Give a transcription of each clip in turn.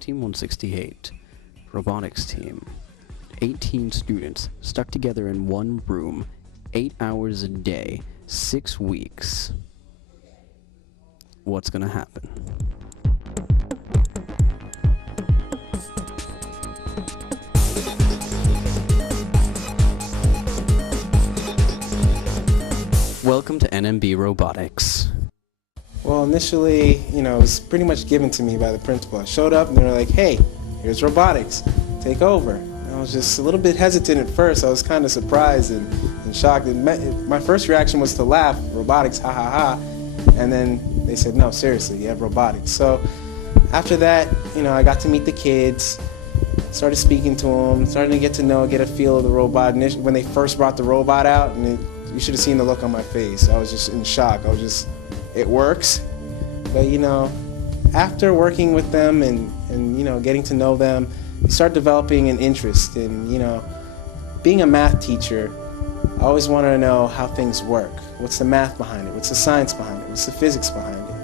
Team 168, robotics team. 18 students stuck together in one room, 8 hours a day, 6 weeks. What's gonna happen? Welcome to NMB Robotics. Well, initially, it was pretty much given to me by the principal. I showed up and they were like, hey, here's robotics, take over. And I was just a little bit hesitant at first. I was kind of surprised and shocked. My first reaction was to laugh, robotics, ha ha ha. And then they said, no, seriously, you have robotics. So after that, I got to meet the kids, started speaking to them, started to get a feel of the robot. When they first brought the robot out, and you should have seen the look on my face. I was just in shock. It works. But after working with them and getting to know them, you start developing an interest in, being a math teacher. I always wanted to know how things work. What's the math behind it? What's the science behind it? What's the physics behind it?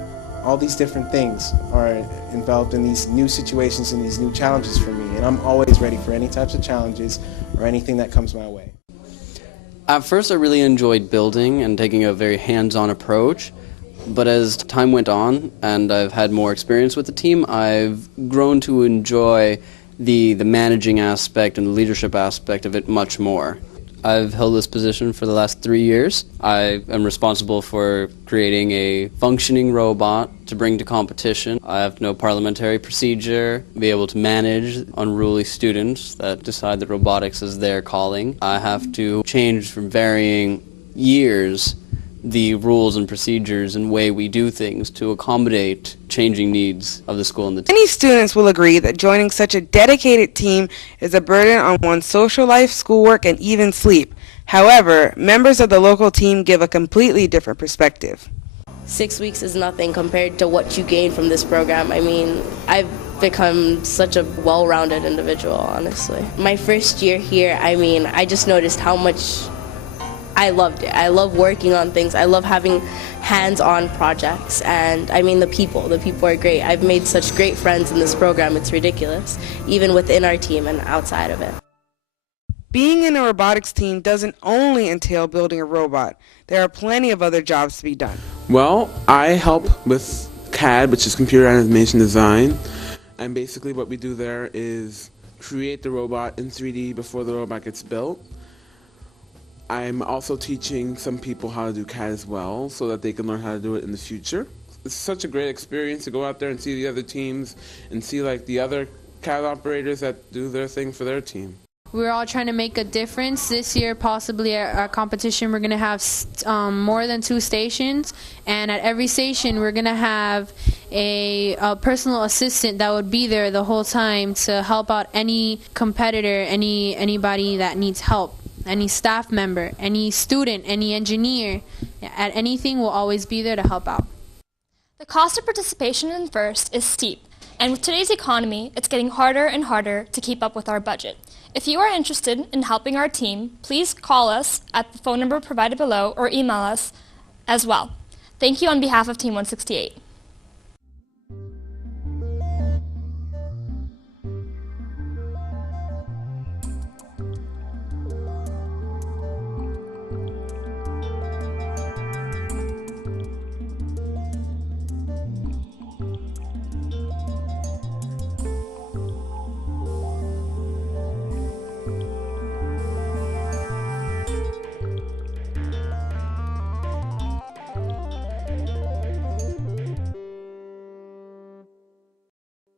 All these different things are involved in these new situations and these new challenges for me. And I'm always ready for any types of challenges or anything that comes my way. At first I really enjoyed building and taking a very hands-on approach, but as time went on and I've had more experience with the team, I've grown to enjoy the managing aspect and the leadership aspect of it much more. I've held this position for the last 3 years. I am responsible for creating a functioning robot to bring to competition. I have no parliamentary procedure, be able to manage unruly students that decide that robotics is their calling. I have to change from varying years the rules and procedures and way we do things to accommodate changing needs of the school and the team. Many students will agree that joining such a dedicated team is a burden on one's social life, schoolwork, and even sleep. However, members of the local team give a completely different perspective. 6 weeks is nothing compared to what you gain from this program. I mean, I've become such a well-rounded individual, honestly. My first year here, I just noticed how much I loved it. I love working on things. I love having hands-on projects. And the people are great. I've made such great friends in this program, it's ridiculous, even within our team and outside of it. Being in a robotics team doesn't only entail building a robot. There are plenty of other jobs to be done. Well, I help with CAD, which is computer animation design. And basically what we do there is create the robot in 3D before the robot gets built. I'm also teaching some people how to do CAD as well so that they can learn how to do it in the future. It's such a great experience to go out there and see the other teams and see the other CAD operators that do their thing for their team. We're all trying to make a difference. This year, possibly at our competition, we're going to have more than 2 stations, and at every station we're going to have a personal assistant that would be there the whole time to help out any competitor, anybody that needs help. Any staff member, any student, any engineer, at anything will always be there to help out. The cost of participation in FIRST is steep, and with today's economy, it's getting harder and harder to keep up with our budget. If you are interested in helping our team, please call us at the phone number provided below or email us as well. Thank you on behalf of Team 168.